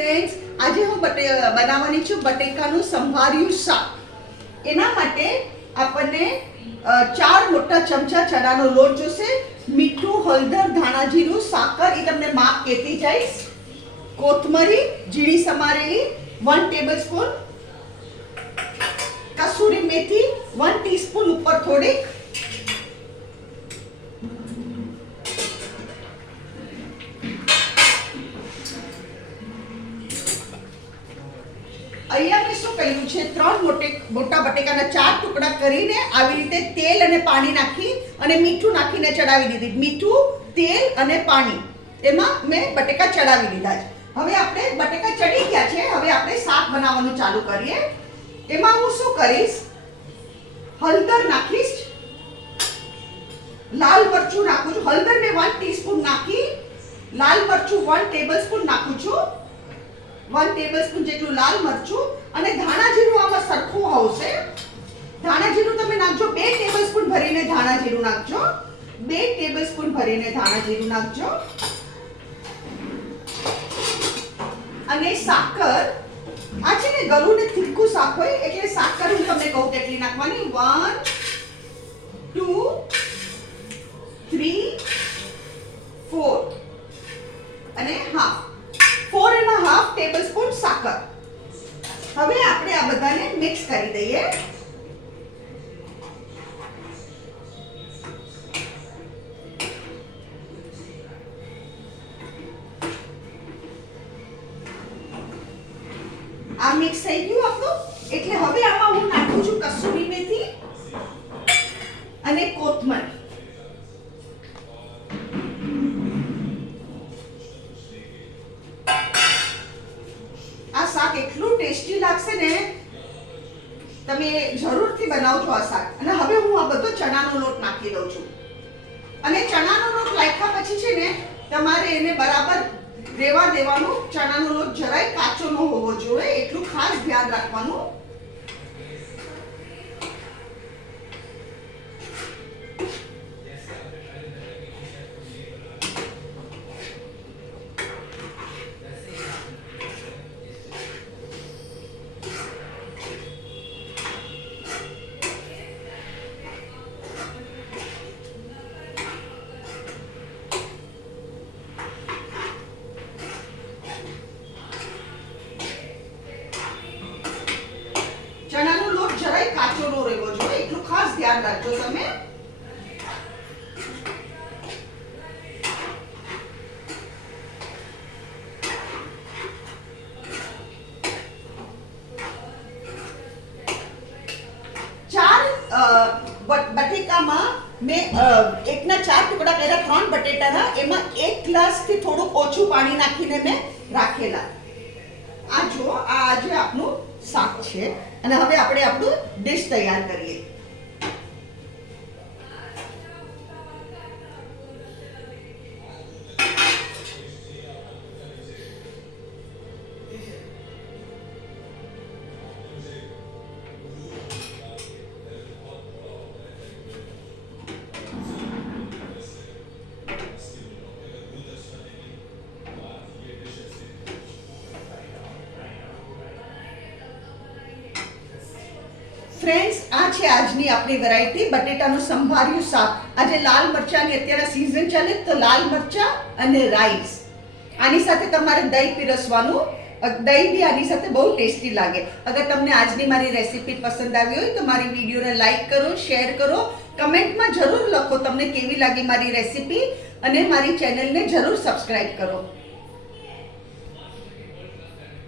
Friends, આજે હું બનાવવાની છું બટેકાનું સંભાર્યું શાક. એના માટે આપણને 4 મોટા ચમચા ચણાનો લોટ જોશે, મીઠું, હળદર, ધાણા જીરું, સાકર, એ તમને માપ કહેતી જઈશ, કોથમરી ઝીણી સમારેલી 1 ટેબલસ્પૂન, કસૂરી મેથી 1 ટીસ્પૂન ઉપર થોડીક, અહીંયા મેં શું કર્યું છે, 3 મોટા બટેકાના 4 ટુકડા કરીને આવી રીતે તેલ અને પાણી નાખી અને મીઠું નાખીને ચડાવી દીધી. મીઠું, તેલ અને પાણી એમાં મેં બટેકા ચડાવી દીધા છે. હવે આપણે બટેકા ચડી ગયા છે, હવે આપણે શાક બનાવવાનું ચાલુ કરીએ. એમાં હું શું કરીશ, હળદર નાખીશ, લાલ મરચું નાખું છું. હળદર મેં 1 ટીસ્પૂન નાખી, લાલ મરચું 1 ટેબલસ્પૂન નાખું છું, 1 ટેબલસ્પૂન જેટલું લાલ મરચું, અને ધાણા જીરું આમાં સરખું આવશે. ધાણા જીરું તમે નાખજો, 2 ટેબલસ્પૂન ભરીને ધાણા જીરું નાખજો, 2 ટેબલસ્પૂન ભરીને ધાણા જીરું નાખજો. અને સાકર, આ છે ને ગળું ને તીખું શાક હોય એટલે સાકર હું તમને કહું કેટલી નાખવાની, 1 2 3 4 અને હાફ, 4.5 ટેબલસ્પૂન સાકર. હવે આપણે આ બધાને મિક્સ કરી દઈએ. આ મિક્સ થઈ ગયું આપણું, એટલે હવે આમાં હું નાખું છું કસૂરી મેથી અને કોથમરી. આ શાક એટલું ટેસ્ટી લાગશે ને, તમે જરૂરથી બનાવજો આ શાક. અને હવે હું આ બધો ચણાનો લોટ નાખી દઉં છું. અને ચણાનો લોટ નાખ્યા પછી છે ને, તમારે એને બરાબર રેવા દેવાનું. ચણાનો લોટ જરાય કાચો ન હોવો જોઈએ, એટલું ખાસ ધ્યાન રાખવાનું. ચણાનો લોટ જરાય કાચો ન રહેવો જોઈએ, એટલું ખાસ ધ્યાન રાખજો તમે. બટેકામાં મેં 1ના 4 ટુકડા કર્યા, 3 બટેટાના. એમાં 1 ગ્લાસથી થોડું ઓછું પાણી નાખીને મેં રાખેલા. આ જો, આ આજે આપણું શાક છે. અને હવે આપણે આપણું ડિશ તૈયાર કરીએ. ફ્રેન્ડ્સ, આ છે આજની આપણી વેરાયટી બટેટાનું સંભાર્યું શાક. આજે લાલ મરચાંની અત્યારે સીઝન ચાલે તો લાલ મરચાં અને રાઈસ. આની સાથે તમારે દહીં પીરસવાનું. દહીં બી આની સાથે બહુ ટેસ્ટી લાગે. અગર તમને આજની મારી રેસીપી પસંદ આવી હોય તો મારી વિડીયોને લાઈક કરો, શેર કરો, કમેન્ટમાં જરૂર લખો તમને કેવી લાગી મારી રેસીપી, અને મારી ચેનલને જરૂર સબસ્ક્રાઇબ કરો.